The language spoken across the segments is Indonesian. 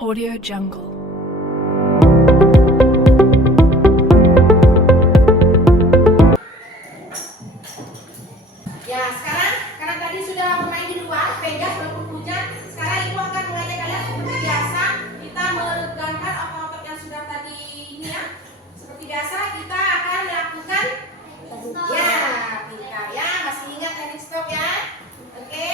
Audio Jungle. Ya, sekarang karena tadi sudah bermain di luar, bebas walaupun hujan. Sekarang ibu akan mengajak kalian seperti biasa. Kita meregangkan otot-otot yang sudah tadi ini ya. Seperti biasa kita akan melakukan ya, pintar ya. Masih ingat teknik stop ya? Oke.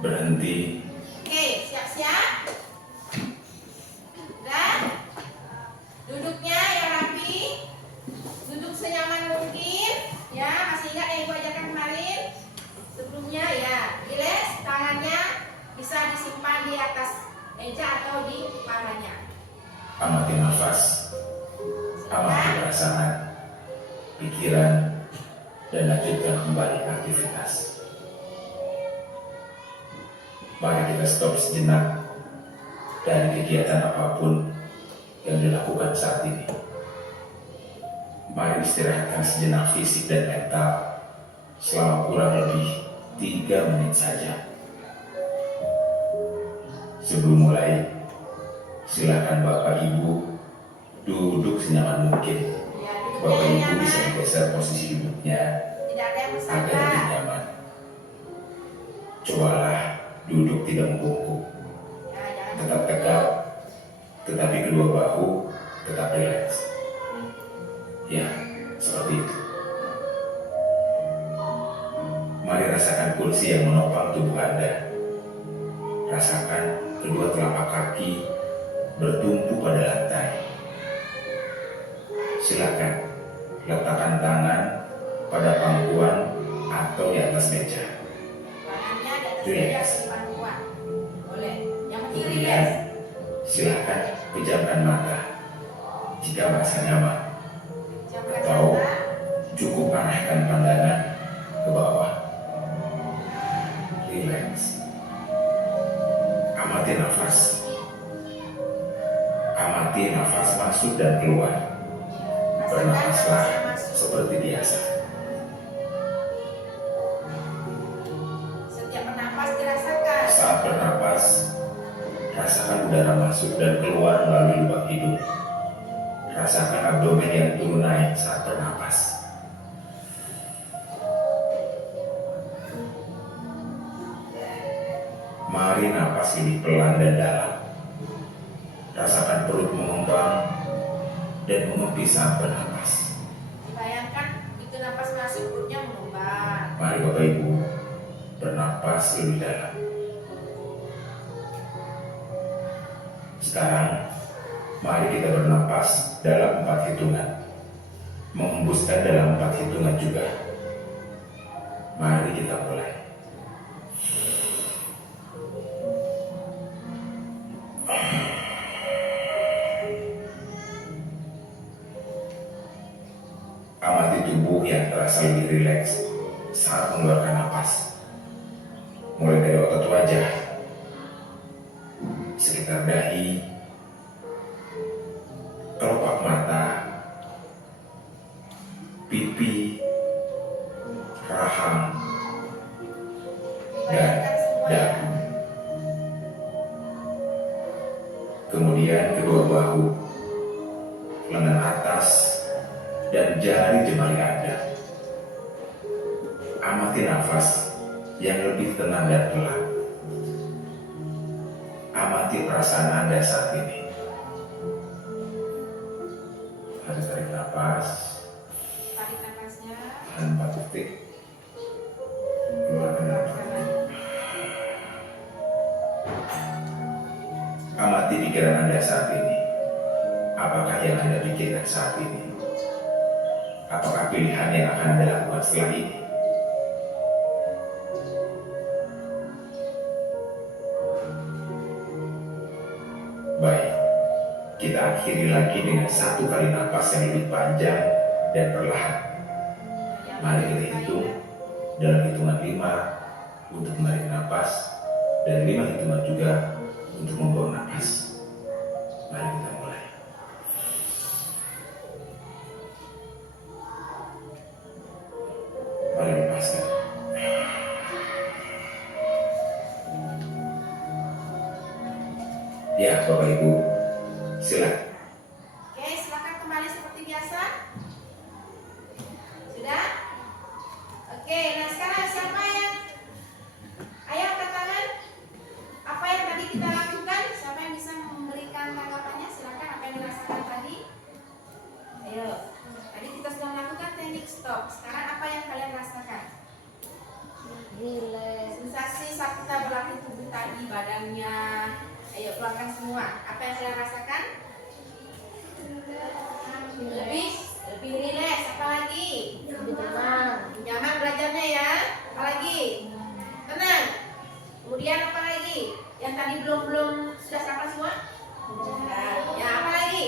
Berhenti. Oke, siap-siap. Dan duduknya yang rapi, duduk senyaman mungkin. Ya, masih ingat yang ibu ajarkan kemarin? Sebelumnya ya, rileks, tangannya bisa disimpan di atas meja atau di kepalanya. Amati nafas, amati perasaan, pikiran, dan lanjutkan kembali aktivitas. Mari kita stop sejenak dari kegiatan apapun yang dilakukan saat ini. Mari istirahatkan sejenak fisik dan mental selama kurang lebih 3 menit saja. Sebelum mulai, silakan Bapak Ibu duduk senyaman mungkin. Ya, duduknya Bapak yang Ibu nyaman. bisa menggeser posisi duduknya Tidak ada yang agar lebih bersandar. nyaman. Cobalah duduk tidak membungkuk, Ya, jangan tetap tegap, tetapi kedua bahu tetap rileks. Ya, seperti itu. Mari rasakan kursi yang menopang tubuh Anda. Rasakan kedua telapak kaki bertumpu pada lantai. Silakan letakkan tangan pada pangkuan atau di atas meja. tangannya di atas Rileks. meja di pangkuan. Boleh. Yang penting Kemudian rileks. silakan pejamkan mata jika merasa nyaman, Jamkan atau mata. cukup arahkan pandangan ke bawah. Rileks. Amati nafas. Amati nafas masuk dan keluar. Rasakan Bernafaslah nafas yang masuk. seperti biasa. Setiap bernapas dirasakan. Saat bernapas, rasakan udara masuk dan keluar melalui lubang hidung. Rasakan abdomen yang turun naik saat bernapas. Mari napas lebih pelan dan dalam. Rasakan perut mengembang dan mengempis saat bernapas. Bayangkan itu napas masuk perutnya mengembang. Mari Bapak Ibu bernapas lebih dalam. Sekarang, mari kita bernapas dalam 4 hitungan. Menghembuskan dalam 4 hitungan juga. Mari kita mulai. Amati tubuh yang terasa lebih rileks saat mengeluarkan napas. Mulai dari otot wajah, sekitar dahi, kelopak mata, pipi, rahang, dan Bayangkan semuanya. dagu. Kemudian kedua bahu, lengan atas, dan jari jemari Anda. Amati nafas yang lebih tenang dan pelan. Amati perasaan Anda saat ini. Mari tarik nafas, Tarik nafasnya. tahan 4 detik, keluarkan dengan 4 detik. Amati pikiran Anda saat ini. Apakah yang Anda pikirkan saat ini? Apakah pilihan yang akan Anda lakukan setelah ini? Baik, kita akhiri lagi dengan 1 kali napas yang lebih panjang dan perlahan. Mari kita hitung dalam hitungan 5 untuk menarik napas dan 5 hitungan juga untuk membuang napas. Mari kita mulai. Mari lepaskan. Ya, Bapak Ibu, silakan. Oke, silakan kembali seperti biasa. Sudah? Oke, nah sekarang siapa yang ayo angkat tangan. Apa yang tadi kita lakukan? Siapa yang bisa memberikan tanggapannya? Silakan, apa yang dirasakan tadi? Ayo. Tadi kita sudah melakukan teknik stop. Sekarang apa yang kalian rasakan? Relax. Sensasi saat kita berlatih tubuh tadi, badannya. Ayo keluarkan semua. Apa yang kalian rasakan? Lebih rileks. Apa lagi? Lebih tenang. Nyaman belajarnya ya. Apa lagi? Tenang. Kemudian apa lagi? Yang tadi belum sudah sampai semua? Nah, ya apa lagi?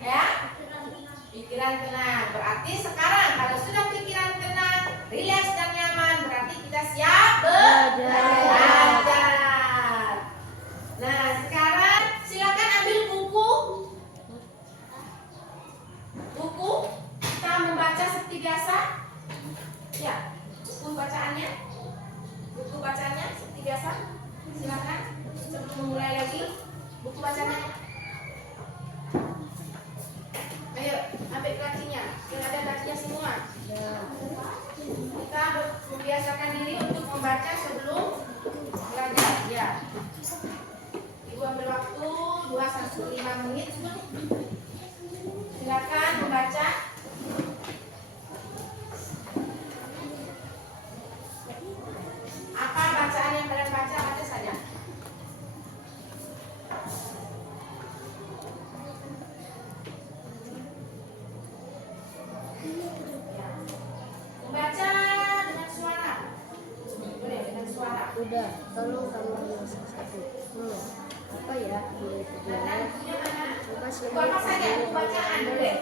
Ya? Pikiran tenang. Berarti sekarang kalau sudah pikiran tenang, rileks dan nyaman, berarti kita siap belajar. Nah, sekarang silakan ambil buku. Buku kita membaca seperti biasa. Ya, buku bacaannya seperti biasa. Silakan sebelum memulai lagi buku bacanya. Ayo, ambil lacinya. Yang ada lacinya semua. Kita membiasakan diri untuk membaca sebelum belajar. Ya. Ibu ambil waktu 2-5 menit. Silakan membaca. Apa bacaan yang kalian baca saja. Membaca dengan suara. Boleh dengan suara. Udah, tolong kamu yang satu. Apa ya? Dan bukunya mana? Masih Buku apa saja? Buku bacaan boleh.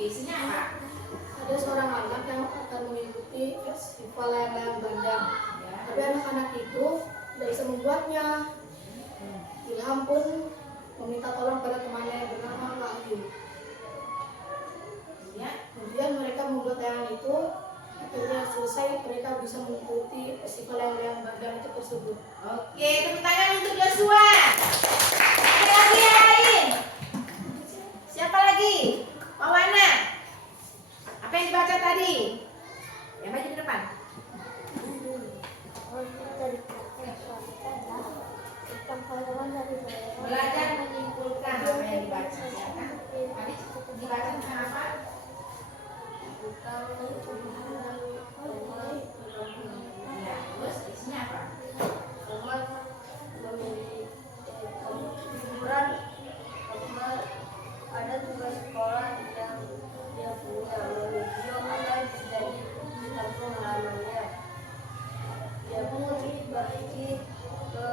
Isinya apa? Ada seorang anak yang akan mengikuti festival layang-layang bandang. Ya. Tapi anak-anak itu tidak bisa membuatnya. Ilham pun meminta tolong pada temannya yang bernama Wahyu. Ya. Kemudian mereka membuat layangan itu akhirnya selesai mereka bisa mengikuti festival yang bagian itu tersebut. Oke, tepuk tangan untuk Joshua. Ada lagi yang lain? Siapa lagi? Mawana. Apa yang dibaca tadi? Yang maju ke depan. Belajar menyimpulkan apa yang dibaca. Ya kan? Tadi dibaca tentang apa? Ya, terus isinya apa? Ada tugas sekolah yang dia punya, menuju akan jadi kampung halamannya. Dia pun pergi ke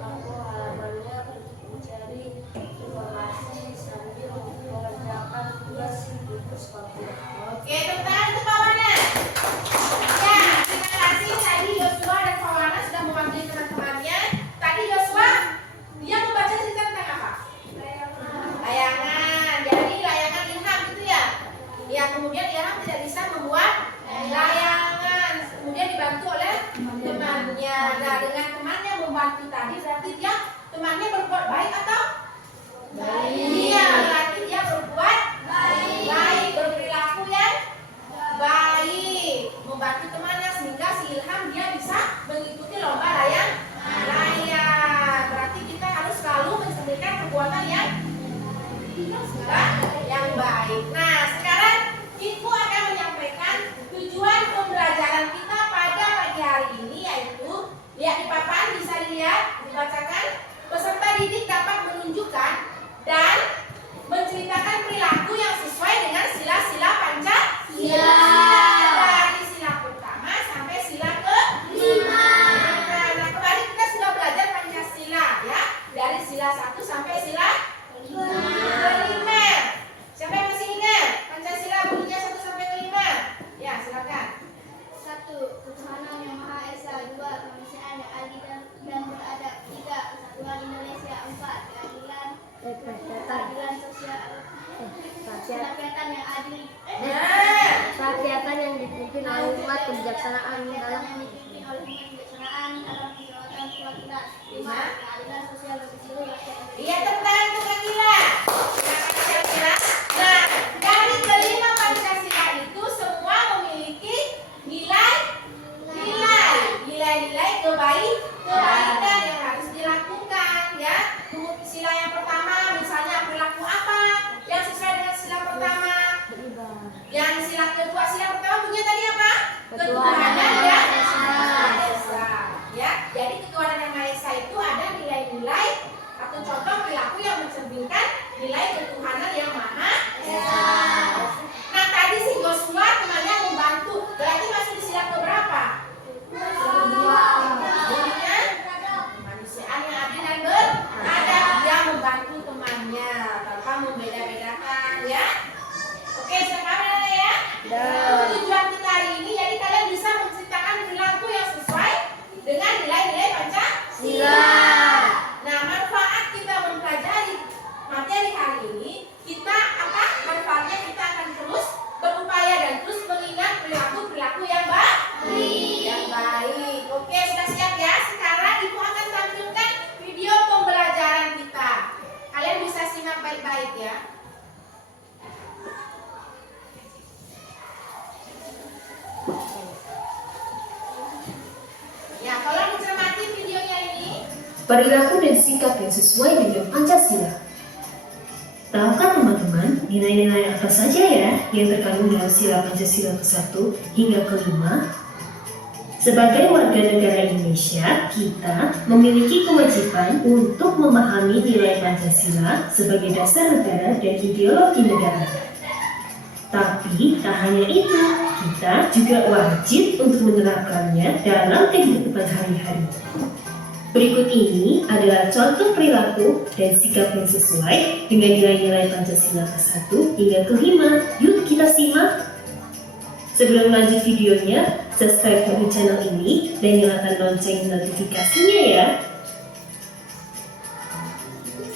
kampung halamannya untuk mencari informasi sambil mengerjakan tugas di sekolah. Oke, tepuk tangan untuk Pak Wana. Ya, terima kasih tadi Joshua dan Pak Wana sudah mewakili teman-temannya. Tadi Joshua dia membaca cerita tentang apa? Layangan. Jadi layangan Ilham gitu ya. Ya, kemudian Ilham tidak bisa membuat layangan. Kemudian dibantu oleh temannya. Nah, dengan temannya membantu tadi berarti dia temannya berbuat baik atau baik? Iya, berarti dia berbuat baik, berperilaku yang baik, membantu temannya sehingga si Ilham dia bisa mengikuti lomba layang. Berarti kita harus selalu mencerminkan perbuatan yang baik. Nah, sekarang Ibu akan menyampaikan tujuan pembelajaran kita pada pagi hari ini, yaitu lihat di papan, bisa dilihat, dibacakan. Peserta didik dapat menunjukkan dan menceritakan perilaku yang sesuai dengan sila-sila Pancasila. Dari sila pertama sampai sila ke-5. Nah, kemarin kita sudah belajar Pancasila ya, dari sila 1 sampai sila ke-5. Siapa yang masih ingat Pancasila bunyinya 1 sampai ke-5? Ya, silakan. 1. Ketuhanan yang Maha Esa. 2. Kemanusiaan yang adil dan beradab. 3. Kesatuan Indonesia. 4. Keadilan sosial. Rakyatan yang adil. Rakyatan yang dipimpin oleh umat kebijaksanaan dalam kedaulatan kewakilan. 5. Keadilan sosial bagi seluruh rakyat. Iya, tepuk tangan untuk Akila. Pancasila. Nah, dari kelima Pancasila itu semua memiliki nilai-nilai kebaikan yang harus dilakukan ya. Sila yang pertama misalnya perilaku apa yang sesuai dengan sila pertama. Yang sila kedua, sila pertama punya tadi apa? Ketuhanan yang Maha Esa. Ya, jadi ketuhanan yang Maha Esa itu ada nilai-nilai atau contoh perilaku yang mencerminkan nilai ketuhanan yang Maha Esa. Nah, tadi si Joshua temannya membantu, berarti masih di sila keberapa? Bunyinya kemanusiaan yang adil dan beradab. Dia membantu temannya tanpa membeda-bedakan ya. Oke, sudah paham ya? Tujuan kita hari ini, jadi kalian bisa menceritakan perilaku yang sesuai dengan nilai-nilai Pancasila. Nah, manfaat kita mempelajari materi hari ini, kita apa? Manfaatnya kita akan terus berupaya dan terus mengingat perilaku-perilaku yang baik. Oke, sudah siap ya? Sekarang Ibu akan tampilkan video pembelajaran kita. Kalian bisa simak baik-baik ya. Ya, tolong dicermati videonya ini. Perilaku dan sikap yang sesuai dengan Pancasila. Tahukah teman-teman nilai-nilai apa saja ya yang terkandung dalam sila Pancasila ke-1 hingga ke-5? Sebagai warga negara Indonesia, kita memiliki kewajiban untuk memahami nilai Pancasila sebagai dasar negara dan ideologi negara. Tapi tak hanya itu, kita juga wajib untuk menerapkannya dalam kehidupan sehari-hari. Berikut ini adalah contoh perilaku dan sikap yang sesuai dengan nilai-nilai Pancasila ke-1 hingga ke-5. Yuk kita simak. Sebelum lanjut videonya, subscribe dulu channel ini dan nyalakan lonceng notifikasinya ya.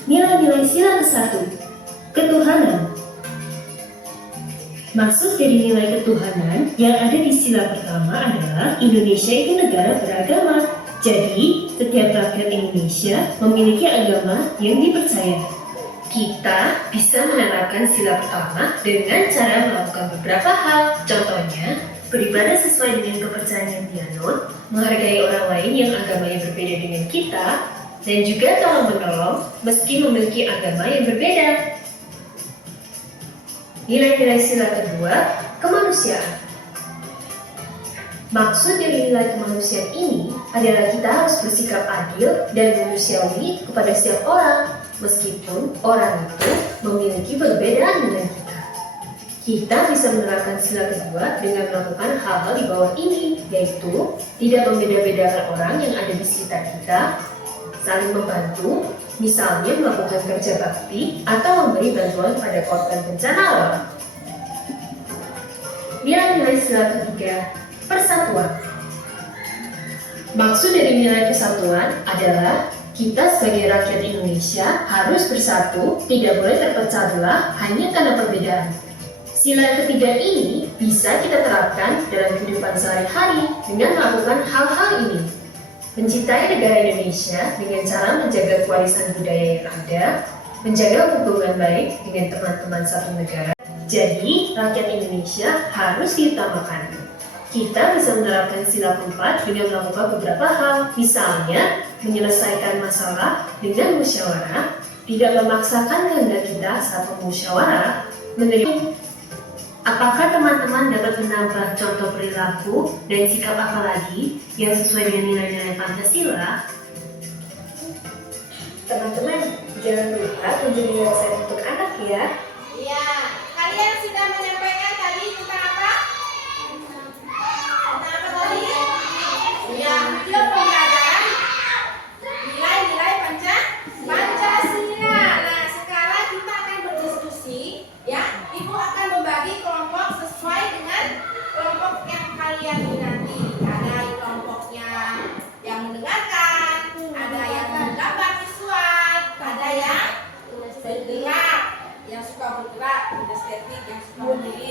Nilai-nilai sila ke-1. Ketuhanan. Maksud dari nilai ketuhanan yang ada di sila pertama adalah Indonesia itu negara beragama. Jadi, setiap rakyat Indonesia memiliki agama yang dipercaya. Kita bisa menerapkan sila pertama dengan cara melakukan beberapa hal. Contohnya, beribadah sesuai dengan kepercayaan yang dianut, menghargai orang lain yang agamanya berbeda dengan kita, dan juga tolong-menolong meski memiliki agama yang berbeda. Nilai-nilai sila kedua, kemanusiaan. Maksud dari nilai kemanusiaan ini adalah kita harus bersikap adil dan manusiawi kepada setiap orang, meskipun orang itu memiliki perbedaan dengan kita. Kita bisa menerapkan sila kedua dengan melakukan hal-hal di bawah ini, yaitu tidak membeda-bedakan orang yang ada di sekitar kita, saling membantu, misalnya melakukan kerja bakti atau memberi bantuan pada korban bencana alam. Nilai-nilai sila ketiga, persatuan. Maksud dari nilai persatuan adalah kita sebagai rakyat Indonesia harus bersatu, tidak boleh terpecah belah hanya karena perbedaan. Sila ketiga ini bisa kita terapkan dalam kehidupan sehari-hari dengan melakukan hal-hal ini. Mencintai negara Indonesia dengan cara menjaga warisan budaya yang ada, menjaga hubungan baik dengan teman-teman satu negara. Jadi, rakyat Indonesia harus diutamakan. Kita bisa menerapkan sila keempat dengan melakukan beberapa hal, misalnya menyelesaikan masalah dengan musyawarah, tidak memaksakan kehendak kita saat bermusyawarah, menerima. Apakah teman-teman dapat menambah contoh perilaku dan sikap apa lagi yang sesuai dengan nilai-nilai Pancasila? Teman-teman, jangan lupa kunjungi website untuk anak ya. Iya, kalian sudah menyampaikan tadi tentang apa? Tentang apa tadi? Ya, video pembelajaran nilai-nilai Pancasila. Nah, sekarang kita akan berdiskusi. Ya, Ibu akan membagi kelompok sesuai dengan kelompok yang kalian minati. Ada kelompoknya yang mendengarkan, ada yang menggambar visual, ada yang bergerak, yang suka bergerak, kinestetik, yang suka berdiri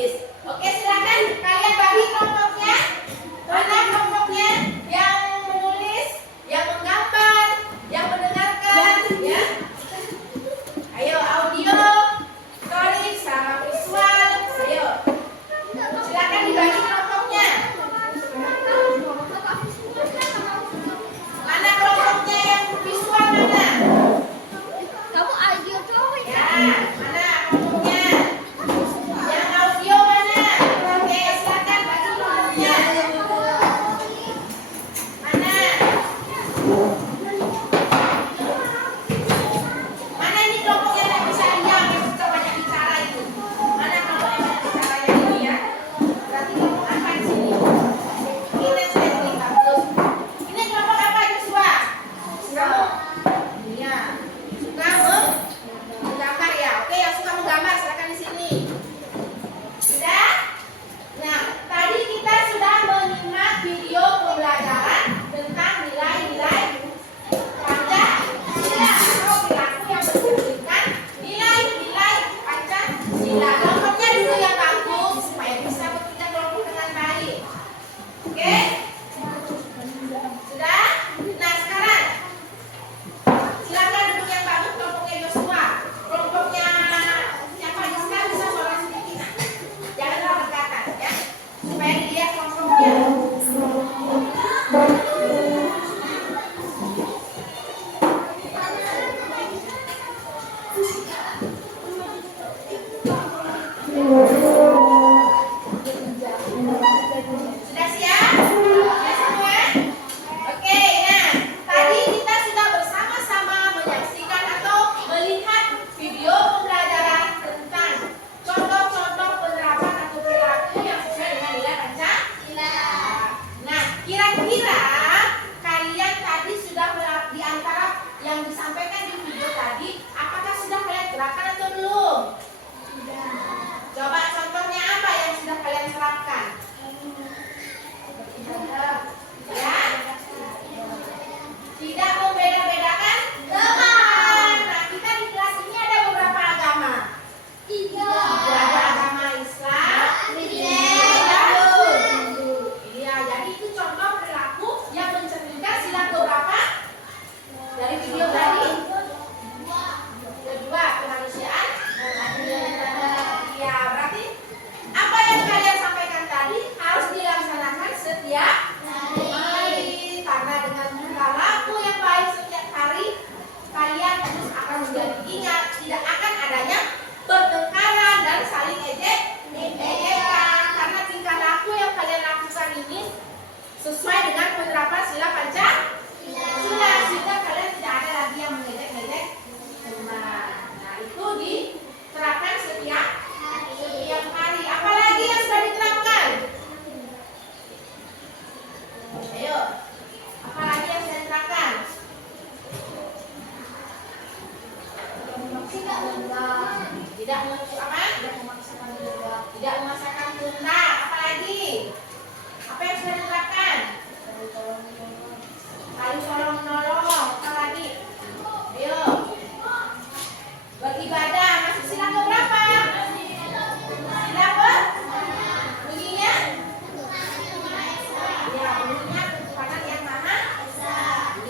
mengingat ketuhanan yang Maha Esa.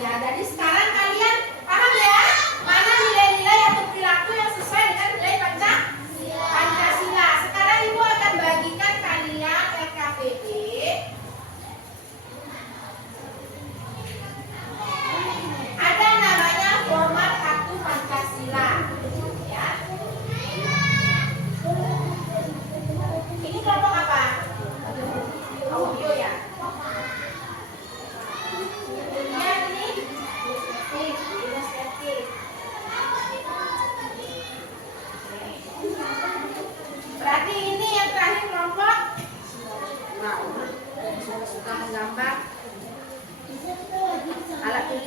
Ya, jadi sekarang kalian paham ya mana nilai-nilai atau perilaku yang sesuai dengan nilai Pancasila. Sekarang Ibu akan bagikan kalian LKPD. Ada namanya format kartu Pancasila. Ya. Ini kelompok apa? Audio ya. Kemudian ini estetik. Berarti ini yang terakhir kelompok suka menggambar.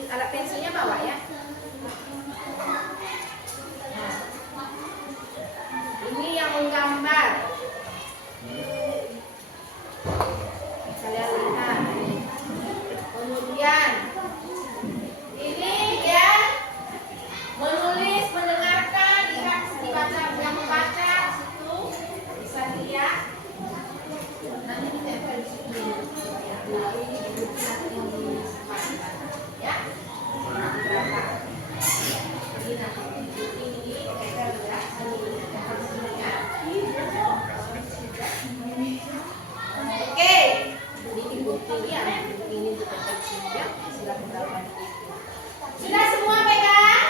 Alat pensilnya bawa ya. Ini yang menggambar. Kalian lihat. Kemudian ini ya menulis, mendengarkan, dibaca, yang membaca situ bisa lihat. Nanti ditempel di sini. Nah, ini ya. Berapa? Ini nanti ini tempel ya. Oke, bikin bukti ya. Ini ditempel di sini ya. Silakan berapa? Sudah semua pegang?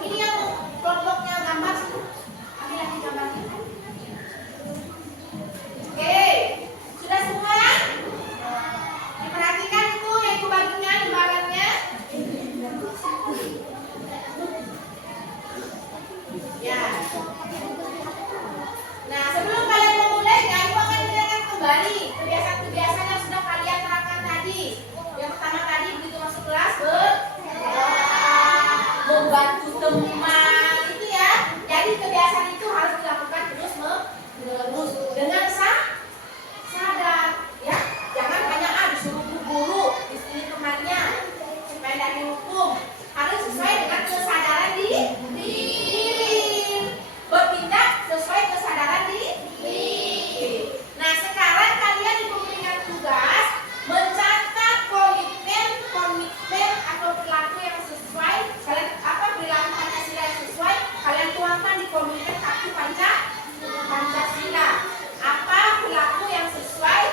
Ini yang kelompoknya gambar situ. Ambil lagi gambarnya. Oke, sudah semua? Diperhatikan itu yang Ibu bagikan lembarannya. Ya. Nah, sebelum kalian memulai, Ibu akan mengingatkan kembali kebiasaan-kebiasaan yang sudah kalian terapkan tadi. Yang pertama tadi begitu masuk kelas berdoa, membantu teman, itu ya. Jadi kebiasaan itu harus dilakukan terus menerus dengan sadar, ya. Jangan hanya disuruh guru, disini temannya supaya tidak dihukum. Harus sesuai dengan kesadaran diri. Bertindak sesuai kesadaran diri. Nah, sekarang kalian diberikan tugas mencatat komitmen atau perilaku yang sesuai. Kalian perilaku Pancasila yang sesuai kalian tuangkan di komitmen kartu Pancasila. Apa perilaku yang sesuai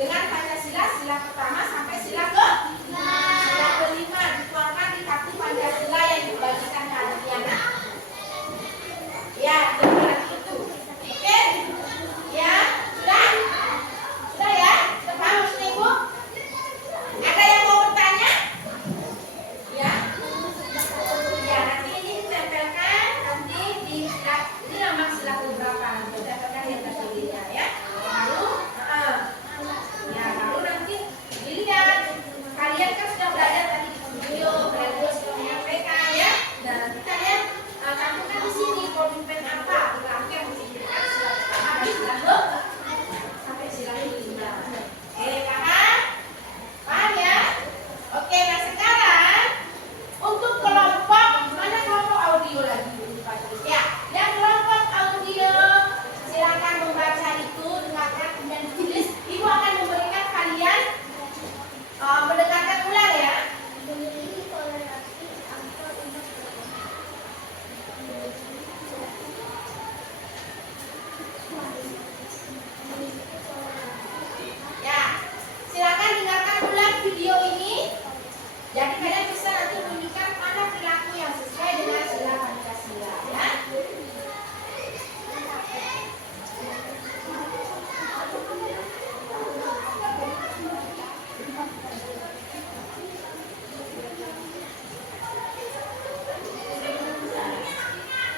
dengan Pancasila, sila pertama sampai sila kelima dituangkan di kartu Pancasila yang dibagikan kalian. Ya, seperti itu. Oke? Ya, sudah? Sudah ya? Sudah paham maksudnya Ibu? Ada yang mau bertanya? Ya? Ya, nanti ini ditempelkan, nanti di ini lambang sila keberapa? Ditempelkan di atas dirinya ya. Lalu, lalu nanti dilihat. Kalian kan sudah belajar tadi di video, belajar sudah menyampaikan ya. Dan nanti kalian cantumkan di sini komitmen apa perilaku yang mengikuti sila pertama dan sila sampai sila kelima. Oke, paham? Paham ya? Oke, nah sekarang untuk kelompok mana kelompok audio lagi ya? Yang kelompok audio silakan membaca itu, dengarkan kemudian ditulis. Ibu akan memberikan kalian mendengarkan ulang ya. Ya, silakan dengarkan ulang video ini. Jadi kalian bisa nanti menunjukkan mana perilaku yang sesuai dengan sila Pancasila ya.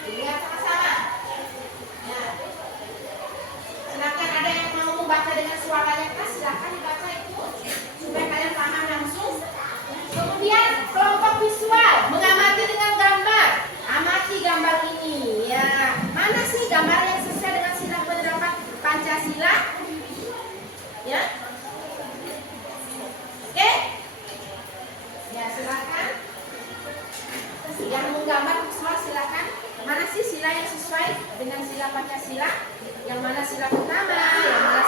Lihat sama-sama. Ya. Silakan ada yang mau membaca dengan suaranya keras, silakan dibaca itu supaya kalian paham langsung. Kemudian kelompok visual mengamati dengan gambar. Amati gambar ini ya. Mana sih gambar yang sesuai dengan sila penerapan Pancasila? Ya. Oke? Ya, silakan. Yang menggambar visual silakan. Mana sih sila yang sesuai dengan sila Pancasila? Yang mana sila pertama? Yang mana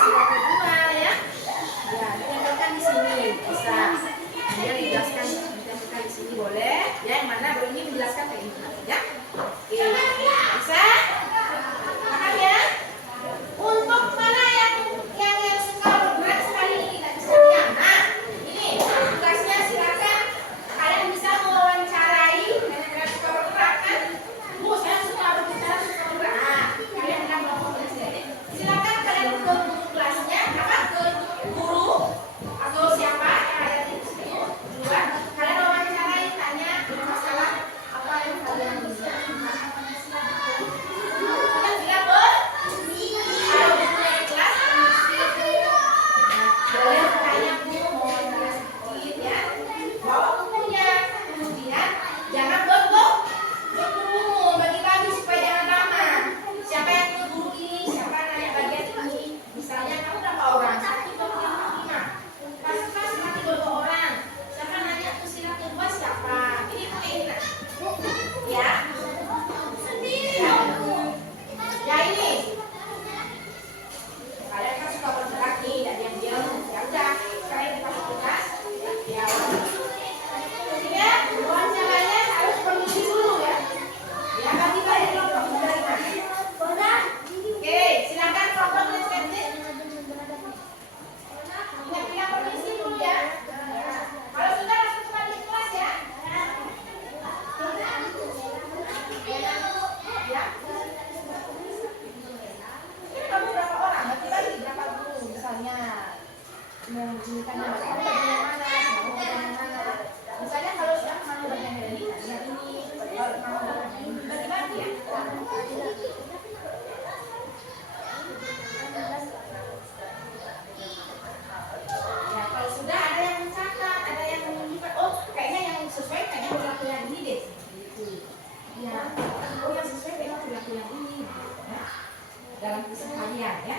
menunjukkan bagian yang mana, bagian yang mana. Misalnya kalau sudah mau bagian ini, bagian ini, kalau mau bagian ini, bagi-bagi ya. Ya, kalau sudah ada yang mencatat, ada yang menunjukkan, oh kayaknya yang sesuai kayaknya perilaku yang ini deh. Gitu. Ya, oh yang sesuai kayaknya perilaku yang ini. Ya. Dalam keseharian ya.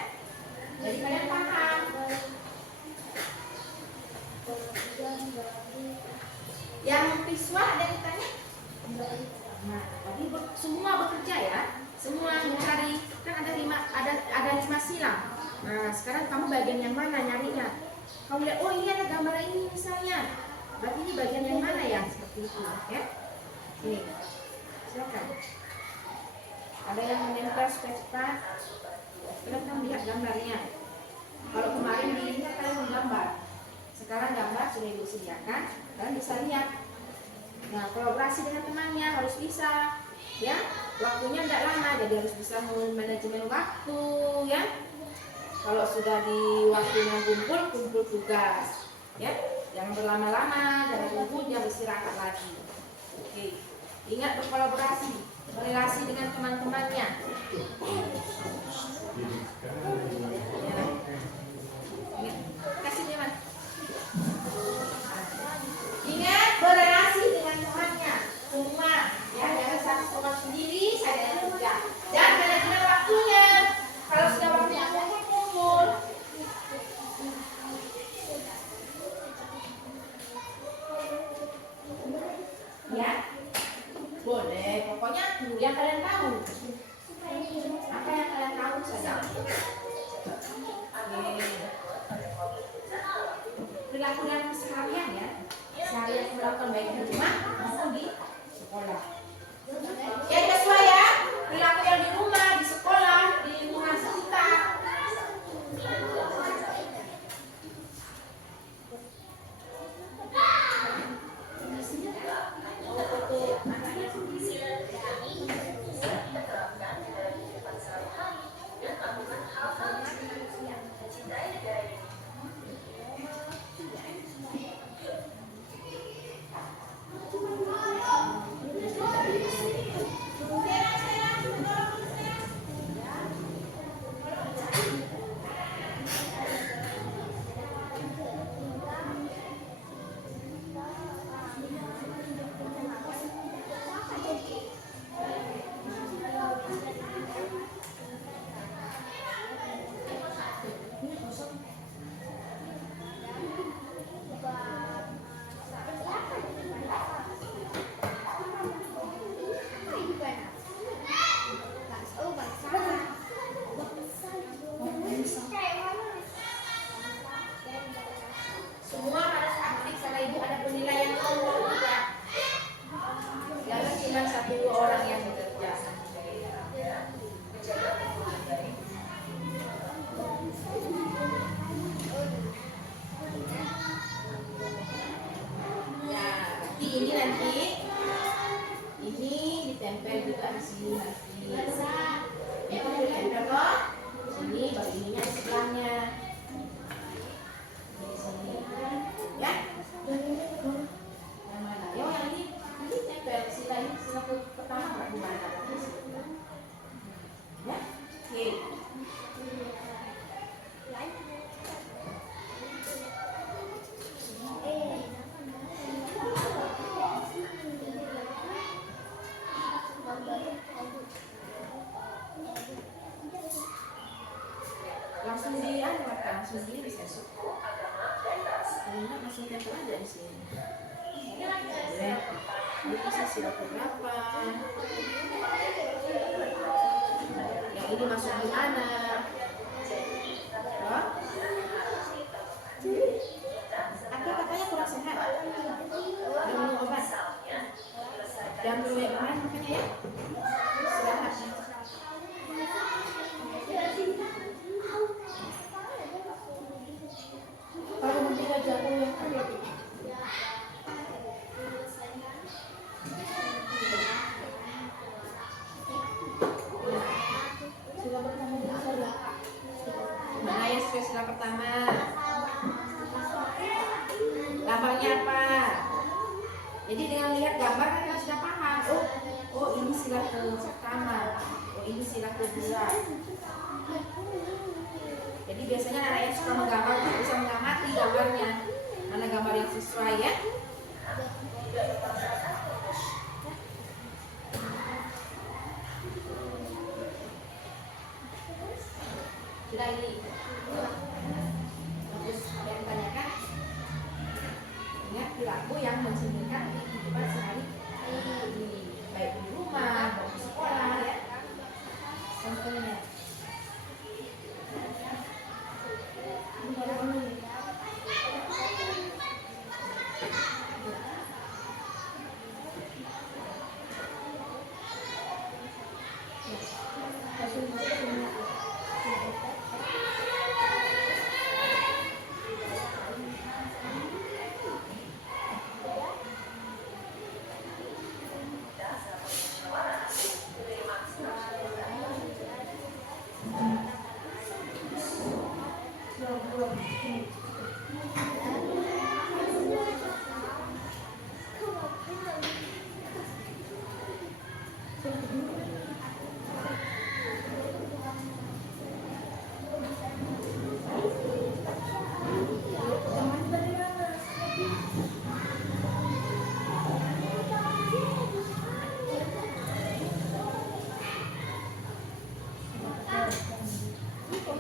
Jadi kalian paham. Yang visual ada yang ditanya? Nah, tadi semua bekerja ya. Semua mencari, kan ada 5 silang. Nah, sekarang kamu bagian yang mana nyarinya? Kamu lihat, oh ini ada gambar ini misalnya. Berarti ini bagian yang mana ya? Seperti itu, ya. Ini, silakan. Ada yang menempel supaya cepat. Kalian kan lihat gambarnya. Kalau kemarin di ini kalian menggambar. Sekarang gambar sudah ibu sediakan. Kalian bisa lihat. Nah, kolaborasi dengan temannya harus bisa, ya. Waktunya tidak lama, jadi harus bisa manajemen waktu, ya. Kalau sudah di waktunya kumpul tugas, ya. Jangan berlama-lama, jangan tunggu, jangan istirahat lagi. Oke. Ingat berkolaborasi, berrelasi dengan teman-temannya. Ya. Kasih dia, Mas. Ingat berrelasi dengan temannya. Semua, ya, jangan satu teman sendiri, saya yang kerja. Dan manajemen waktunya. Kalau sudah waktunya kumpul. Ya, boleh. Pokoknya yang kalian tahu. Apa yang kalian tahu saja. Perilaku dalam keseharian ya. Seharian melakukan baik di rumah maupun di sekolah. Yang sesuai ya. Perilaku yang di rumah, di sekolah, di lingkungan sekitar. Semua harus aktif sama ibu, ada penilaian kelompok juga. Jangan cuma 1-2 orang yang bekerja. Ya, tapi ini nanti ini ditempel juga di sini nanti. Itu ditempel kok. Sini baru ininya di sebelahnya. Di sini. Ya. Yang mana? Yang ini tempel sila pertama nggak di mana? Ya. Oke. Langsung langsung di bisa suku. Ini langsung tempel aja di sini. Ya. Ini sisi berapa? Yang ini masuk di mana? Oh? Ada katanya kurang sehat. Udah minum obat. Dan minum yang lain makanya ya. Istirahat. Kalau nanti gak jatuh yang ada. Sila pertama dulu saja. Mana ya sila pertama? Gambarnya apa? Jadi dengan melihat gambar kan kita sudah paham. Oh ini sila pertama. Oh ini sila kedua. Jadi biasanya anak yang suka menggambar itu bisa mengamati gambarnya. Mana gambar yang sesuai ya? Sudah ini. Terus ada yang tanyakan? Ingat perilaku yang mencerminkan kehidupan sehari-hari, baik di rumah, maupun di sekolah ya. Contohnya.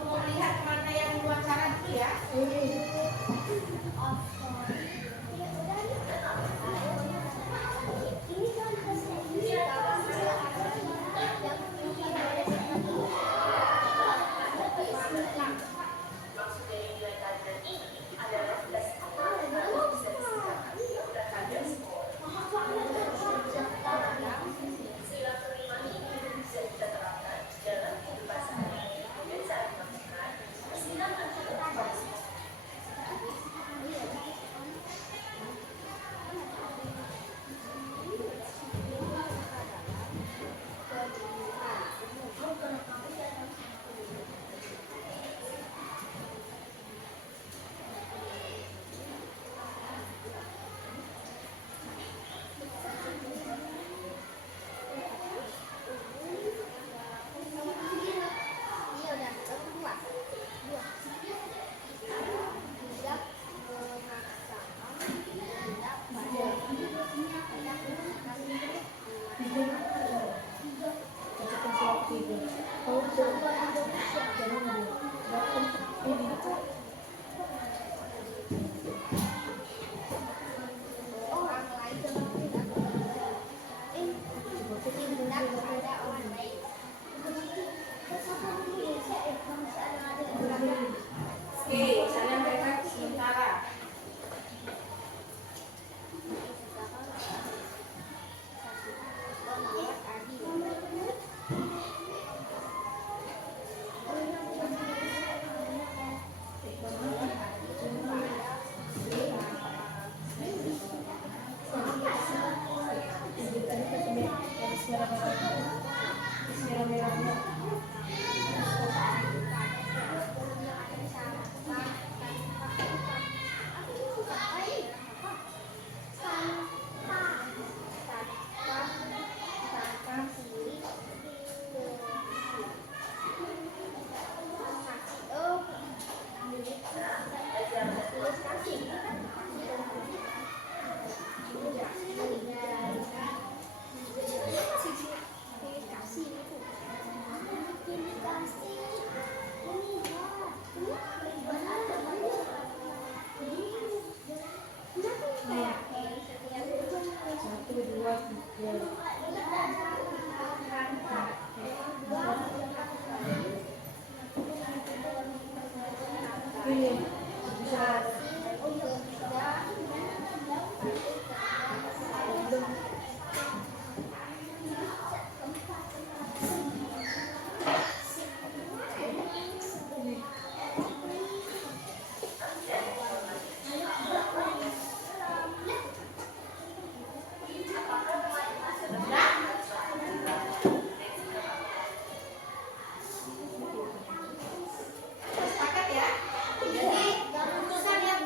Mau melihat mana yang wawancara dulu ya? Oke, saya mereka sementara. Sepakat ya? Jadi keputusan yang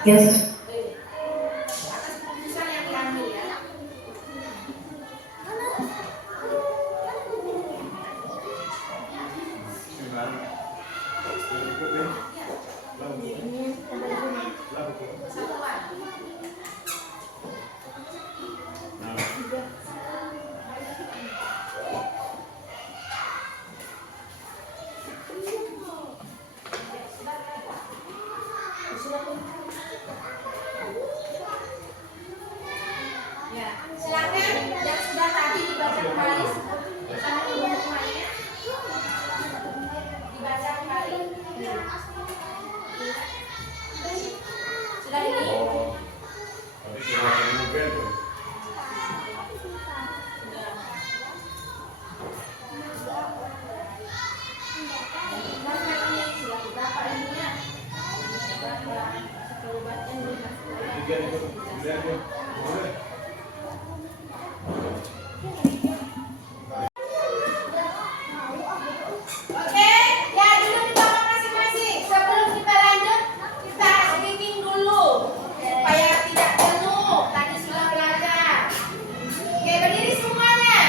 yang atas keputusan yang diambil ya. Kesatuan. Ya, silakan yang sudah tadi dibaca kembali sama ibu-ibunya. Dibaca kembali. Sudah ini? Berapa ininya? Oke, ya duduk di tempat masing-masing. Sebelum kita lanjut, kita speaking dulu supaya tidak jenuh. Tadi sudah belajar. Oke, berdiri semuanya.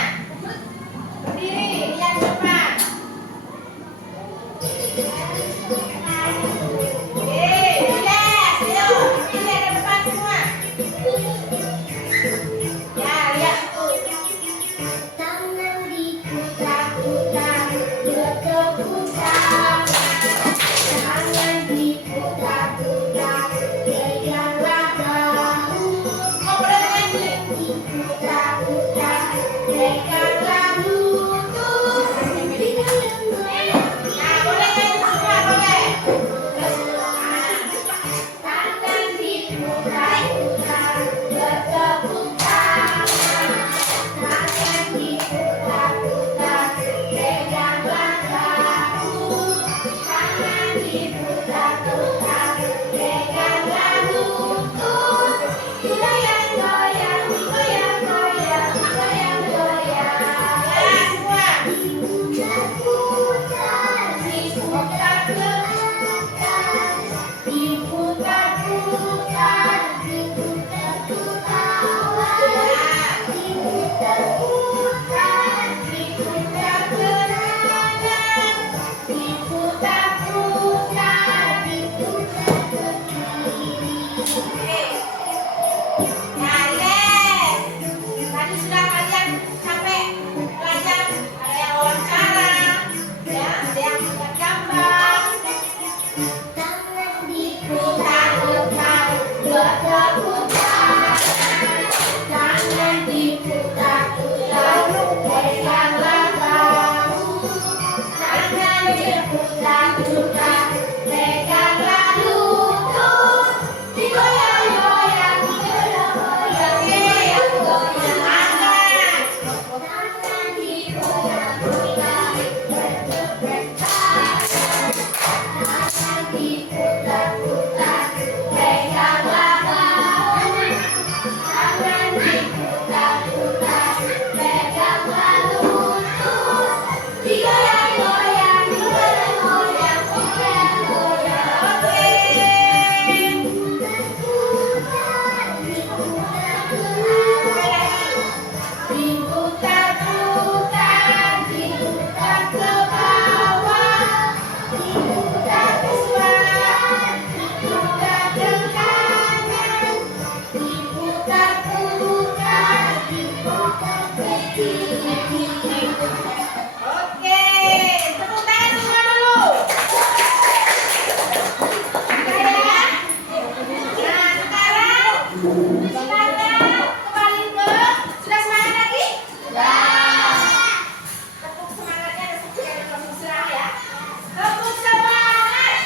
Berdiri, lihat depan. Oke, yes, ayo. Ini ada depan semua. Ya, lihat itu. Tangan diputar-putar, berkeputar. Tangan diputar-putar, peganglah bahu. Ngobrol lagi. Diputar-putar, peganglah lutut. Digoyang-goyang, Nah, boleh nyanyi semua, boleh. tangan diputar-putar, berkeputar. Tangan diputar-putar, peganglah bahu. Tangan diputar-putar, peganglah lutut. Digoyang-goyang, digoyang-goyang, digoyang-goyang. Ya, semua. Diputar-putar, diputar ke atas. Diputar-putar, diputar ke bawah. Diputar-putar, diputar ke kanan. Diputar-putar, diputar ke kiri. Ya, relax. Tadi sudah kalian capek belajar. Ada yang wawancara, ya, ada yang buat gambar. Tangan diputar-putar, berputar. Tangan diputar-putar, peganglah bahu. Tangan diputar-putar, peganglah lutut. Digoyang-goyang, digoyang-goyang, digoyang-goyang. Tangan diputar-putar, berputar. Tangan diputar-putar, peganglah bahu. Tangan diputar-putar, peganglah lutut. Digoyang-goyang, digoyang-goyang, digoyang-goyang. Diputar-putar, diputar ke bawah. Diputar-putar, diputar ke kanan. Diputar-putar, diputar ke kiri. Oke, tepuk tangan semua dulu. Sudah ya? Nah, sekarang silakan kembali ke. Sudah semangat lagi? Sudah. Tepuk semangatnya ada seperti ada kelompok istirahat ya. Tepuk semangat.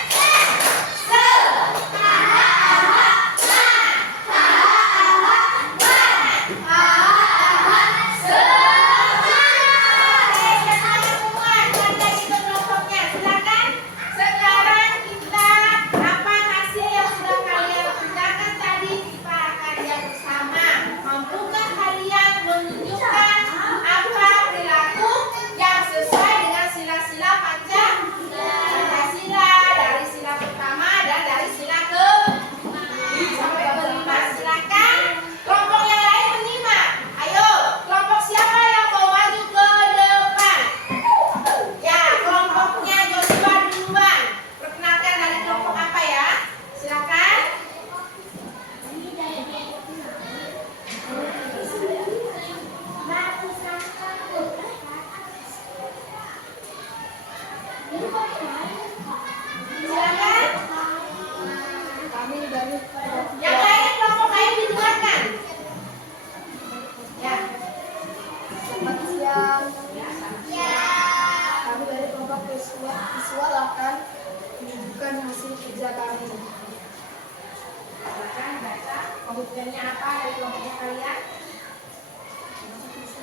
Selamat siang. Ya, selamat Ya. siang. Kami dari kelompok visual akan menunjukkan hasil kerja kami. Silakan baca komitmennya apa dari kelompoknya kalian.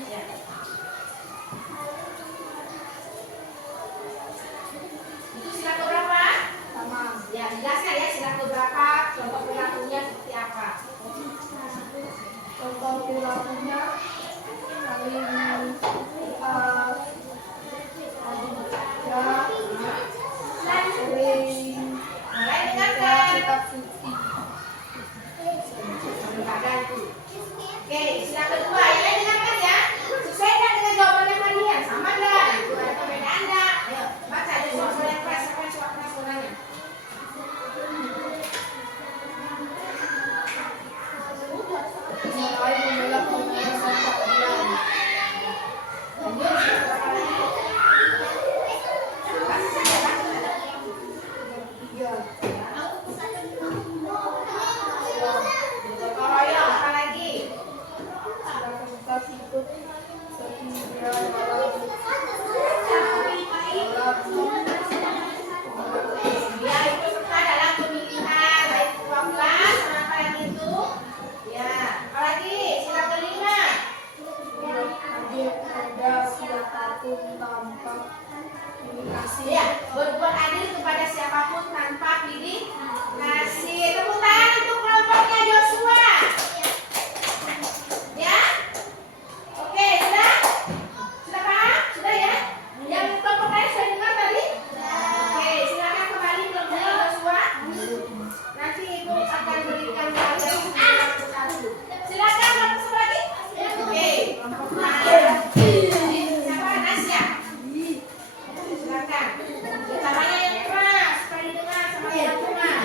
Ya. Itu sila keberapa? Pertama, Ya, jelaskan ya sila keberapa, contoh perilakunya seperti apa. contoh perilakunya kami sering Mulai baca dengarkan. kitab suci. Kadang itu. Oke, sila kedua ya, dengarkan ya. Sesuai nggak dengan jawabannya kalian? Sama nggak? Itu ada perbedaan nggak? Ayo, baca ada soal yang keras, siapa yang suka keras suaranya? Mulai membela kebenaran dan keadilan. Lanjut, sila berapa lagi? Baca saja, baca saja. Tiga, Gotong royong, apa lagi? sila keempat ikut setia dalam Ya, itu serta dalam pemilihan baik ketua kelas sama apa yang itu. Ya, apalagi sila kelima. hadir pada siapapun tanpa pilih kasih. Ya, berbuat adil kepada siapapun tanpa pilih kasih. Tepuk tangan untuk kelompoknya Joshua. Ya, oke, sudah? Sudah paham? Sudah ya? Yang kelompok lain sudah dengar tadi? Oke, silakan kembali kelompoknya Joshua. Nanti ibu akan berikan kalian satu. Silakan kelompok satu lagi. Oke, kelompok lain. Siapa? Nasya. Silakan. Caranya yang keras supaya didengar sama teman-teman.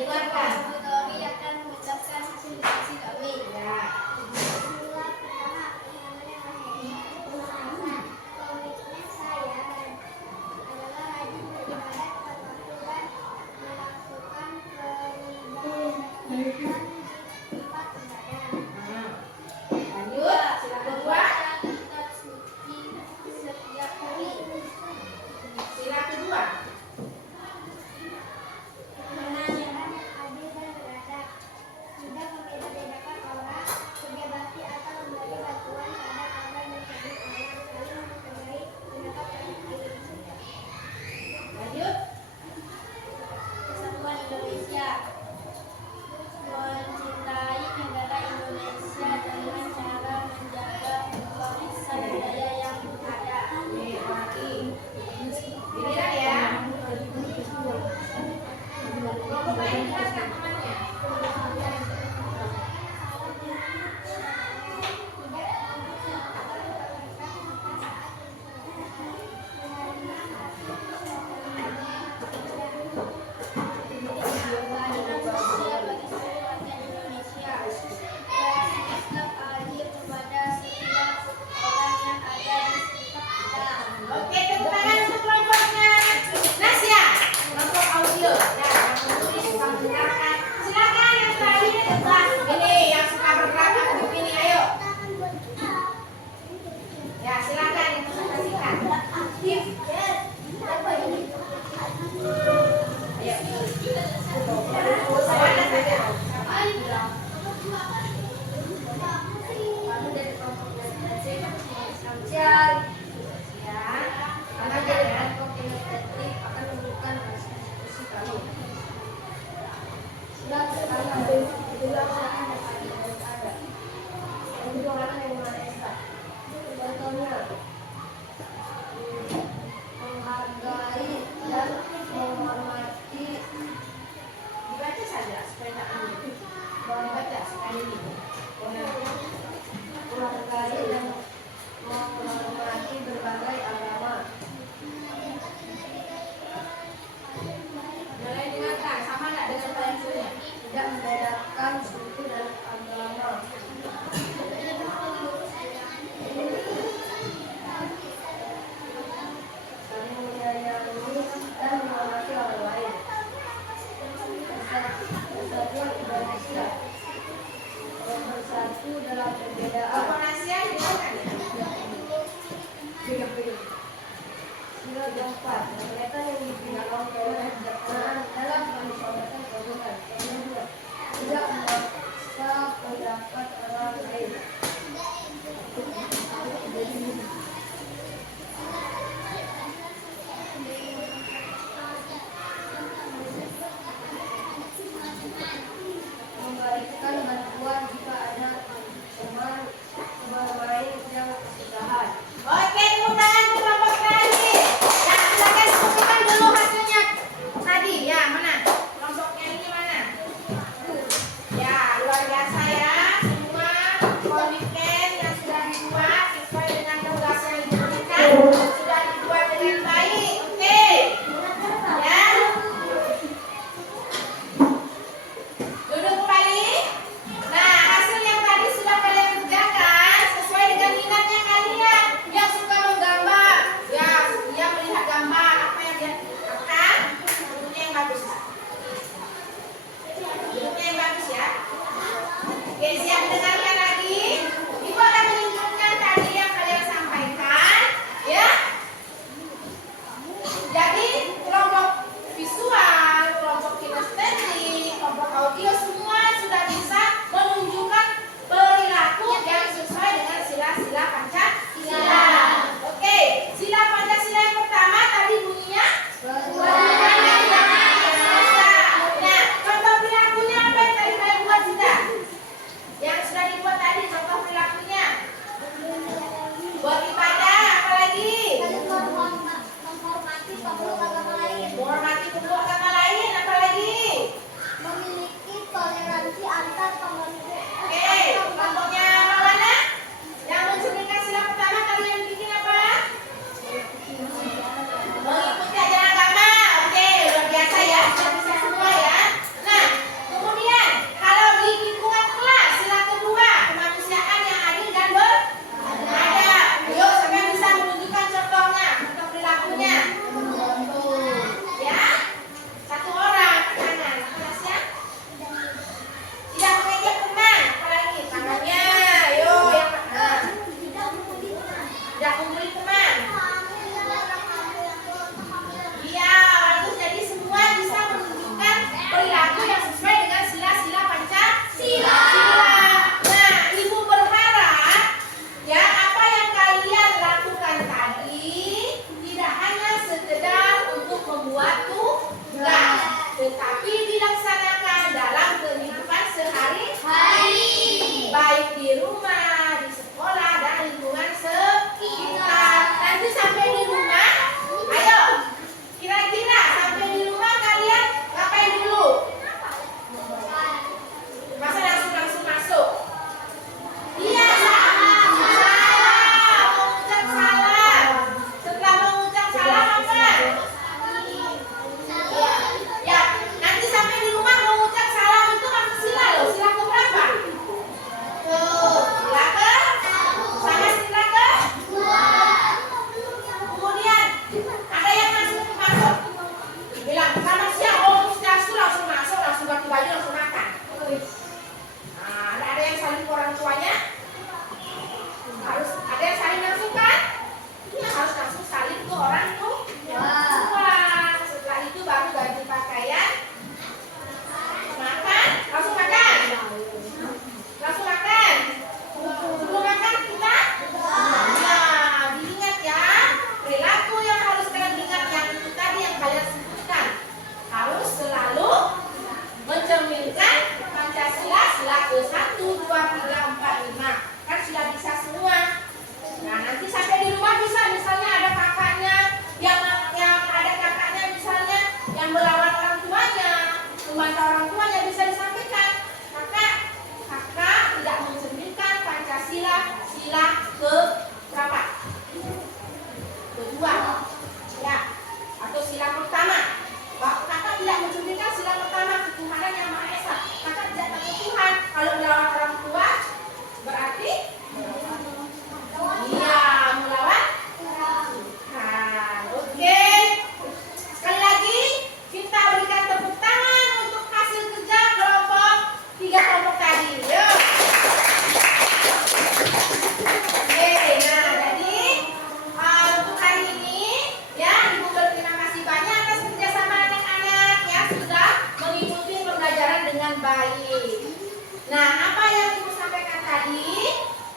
Dengarkan. Kami akan mengucapkan hasil diskusi kami. Ya. Komitmen saya adalah rajin beribadah tepat waktu dan melakukan peribadatan tempat ibadah. Lanjut, sila kedua. Kitab suci setiap hari. Sila kedua. Penasihat yang adil dan beradab, tidak membeda-bedakan orang, kerja bakti atau memberi bantuan pada korban dan sakit orang, saling menghargai pendapat orang lain. Lanjut. Kesatuan Indonesia, mencintai negara Indonesia dengan cara menjaga warisan budaya yang ada. Nih, lagi. Giliran ya. Kelompok lain jelaskan temannya. Oke, tepuk tangan untuk kelompoknya Nasya, kelompok audio. Ya, yang menulis suka mendengarkan. Silakan yang terakhir ini yang suka bergerak aktif ini, ayo. Ya, silakan yang presentasikan. Aktif. Ayo. Sawadar saja. Ya, karena jadi kelompok inisiatif akan menunjukkan hasil diskusi kami. Sudah sekarang ada penjelasan yang ada. Yang kedua yang mana Esa? Contohnya menghargai dan menghormati. Dibaca saja supaya tak ini. Dibaca sekali ini. Menghargai dan menghormati berbagai agama. Mulai dengarkan, sama nggak dengan pensiunnya? Tidak membedakan suku dan agama. Penasihat gimana ya? Sila keempat, kegiatan yang digunakan oleh kejaksaan dalam menyuarakan kebenaran. Yang kedua, tidak memaksa pendapat orang lain. Memberikan bantuan jika ada teman bermain yang kesusahan. Oke, tepuk tangan untuk kelompok tadi. Ya, silakan sebutkan dulu hasilnya tadi. Ya, mana? Kelompoknya ini mana? Ya, luar biasa ya. Semua komiten yang sudah dibuat sesuai dengan tugas yang diberikan sudah dibuat dengan baik. Oke. Ya. Duduk kembali. Nah, hasil yang tadi sudah kalian kerjakan sesuai dengan minatnya kalian. Yang suka menggambar, ya, dia melihat gambar apa yang dia akan duduknya yang bagus. Duduknya yang bagus ya. Oke, siap dengarkan lagi. Ibu akan menunjukkan tadi yang kalian sampaikan, ya.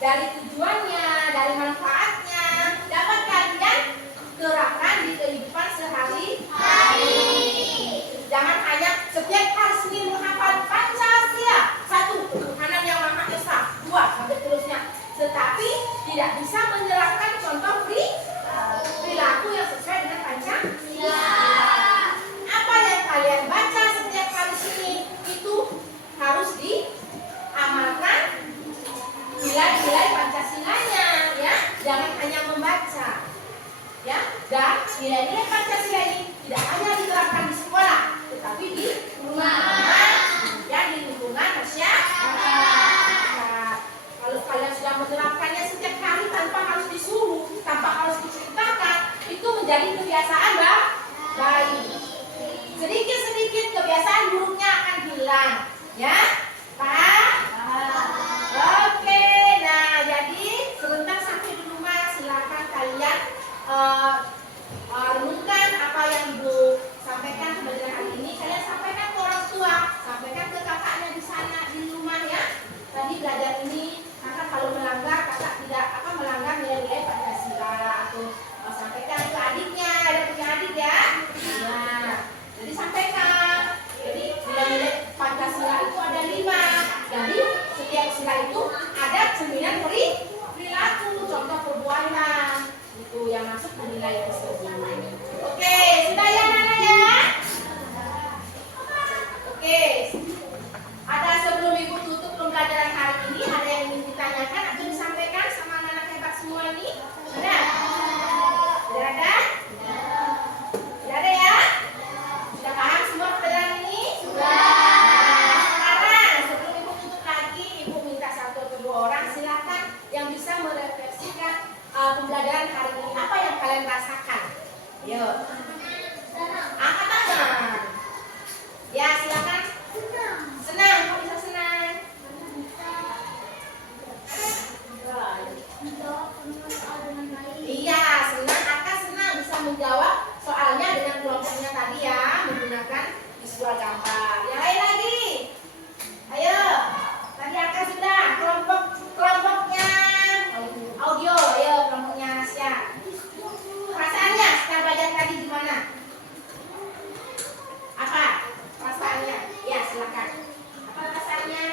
dari tujuannya, dari manfaatnya, dapat kalian terapkan di kehidupan sehari-hari. Jangan hanya setiap hari Senin menghafal Pancasila, 1. Tuhanan yang Maha Esa, 2. Sampai terusnya. Tetapi tidak bisa menerapkan contoh perilaku yang sesuai dengan Pancasila. Apa yang kalian baca setiap hari Senin itu harus diamalkan nilai-nilai Pancasilanya, ya. Jangan hanya membaca, ya. Dan nilai-nilai Pancasila ini tidak hanya diterapkan di sekolah, tetapi di rumah, ya, di lingkungan masyarakat. Kalau kalian sudah menerapkannya setiap hari tanpa harus disuruh, tanpa harus diceritakan, itu menjadi kebiasaan baik. Sedikit-sedikit kebiasaan buruknya akan hilang, ya. Pak? Oke, nah jadi sebentar sampai di rumah silakan kalian renungkan apa yang Ibu sampaikan pembelajaran hari ini. Kalian sampaikan ke orang tua, sampaikan ke kakaknya di sana di rumah, ya. Tadi belajar ini, kakak kalau melanggar, kakak tidak melanggar nilai-nilai Pancasila, atau sampaikan ke adiknya, ada punya adik, ya. Nah, jadi sampaikan. Jadi nilai-nilai Pancasila itu ada 5. Jadi setiap sila itu ada 9 perilaku, contoh perbuatan itu yang masuk ke nilai tersebut. Oke, sudah ya Nana, ya? Oke. Ada sebelum Ibu tutup pembelajaran hari ini, ada yang ingin ditanyakan atau disampaikan sama anak-anak hebat semua ini? Ada? Sudah ada? Sudah ada, ya? Sudah paham semua pembelajaran ini? Sudah. Sekarang sebelum Ibu tutup lagi, Ibu minta 1 atau 2 orang silakan yang bisa merefleksikan pembelajaran hari ini. Apa yang kalian rasakan? Yuk. Angkat tangan. Ya, silakan. Senang, kok bisa senang? Iya, senang. Aka senang bisa menjawab soalnya dengan kelompoknya tadi, ya, menggunakan visual gambar. Yang lain lagi? Ayo. Tadi Aka sudah. Kelompoknya audio. Ayo, kelompoknya Nasya. Perasaannya setelah belajar tadi gimana? Apa perasaannya? Ya, silakan. Apa perasaannya?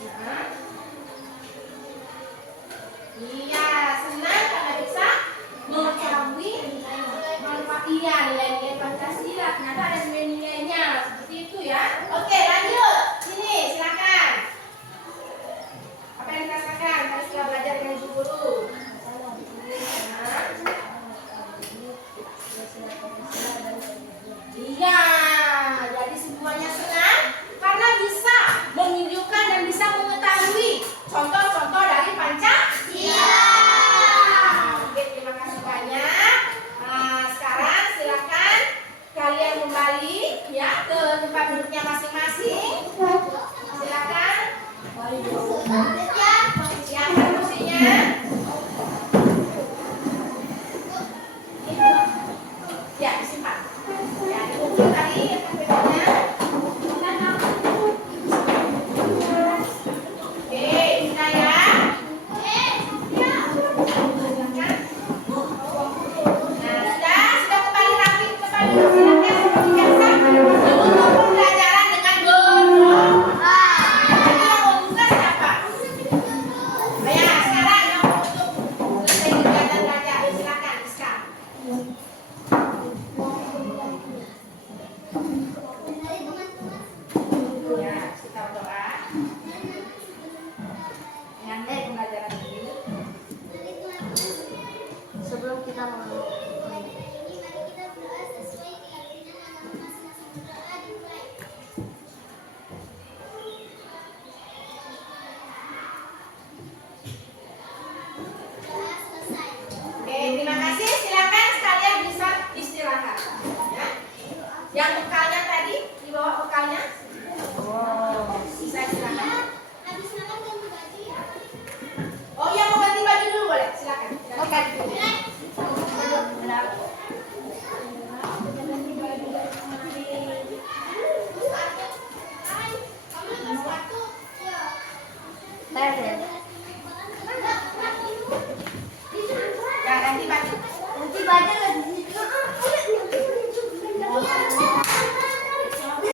Nah. Iya, senang karena bisa mengetahui manfaat nilai-nilai Pancasila. Ternyata ada nilai-nilainya seperti itu, ya. Oke, lanjut. Sini, silakan. Apa yang dirasakan tadi setelah belajar dengan Ibu Guru? Nah. Iya, jadi semuanya senang karena bisa menunjukkan dan bisa mengetahui contoh-contoh dari Pancasila. Oke, terima kasih banyak. Nah, sekarang silakan kalian kembali, ya, ke tempat duduknya masing-masing. Silakan. Siapkan kursinya. Ya, disimpan. Ya, dikumpul tadi yang bedanya. Oke, bisa, ya. Nah, sudah kembali rapi, kembali silakan seperti biasa. Menutup pembelajaran dengan berdoa. Nanti yang mau buka siapa? Ya, sekarang yang menutup selesai kegiatan belajar, silakan Iska. Ya, kita berdoa. Dengan baik pembelajaran ini. Sebelum kita mulai. Oke, terima kasih. Silakan sekalian bisa istirahat. Ya. Yang bekalnya tadi dibawa bekalnya. Bisa silakan. Oh iya, mau ganti baju dulu boleh? Silakan. Ganti baju dulu. Saya